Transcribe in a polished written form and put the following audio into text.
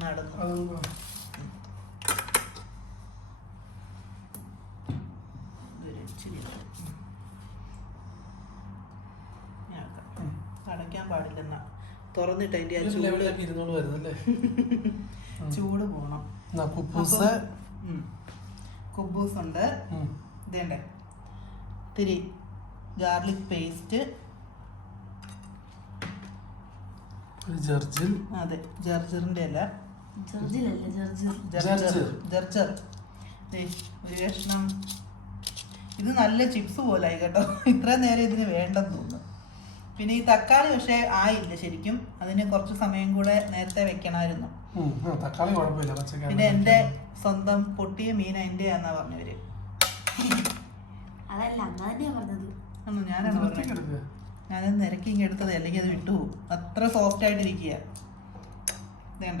നടന്നു. അടയ്ക്കാൻ പാടില്ലെന്ന തുറന്നിട്ട് അതിന്റെ ചൂട് പോണം. കുബൂസ് ഉണ്ട്, ഇതേണ്ടേ ഇത്തിരി ഗാർലിക് പേസ്റ്റ്, അതെ ജർജറിന്റെ അല്ല, ജർജർ ഒരു കഷ്ണം. ഇത് നല്ല ചിപ്സ് പോലായി കേട്ടോ, ഇത്രയും നേരം ഇതിന് വേണ്ടെന്ന് തോന്നുന്നു. പിന്നെ ഈ തക്കാളി പക്ഷെ ആയില്ല ശരിക്കും, അതിന് കുറച്ച് സമയം കൂടെ നേരത്തെ വെക്കണമായിരുന്നു. പിന്നെ എന്റെ സ്വന്തം പൊട്ടിയ മീൻ എന്റെ ആന്നാ പറഞ്ഞവര്. ഞാനാണ് പറഞ്ഞത്, ഞാനത് നിരക്കി ഇങ്ങ് എടുത്തത്, അല്ലെങ്കിൽ അത് വിട്ടുപോകും, അത്ര സോഫ്റ്റ് ആയിട്ടിരിക്കുക.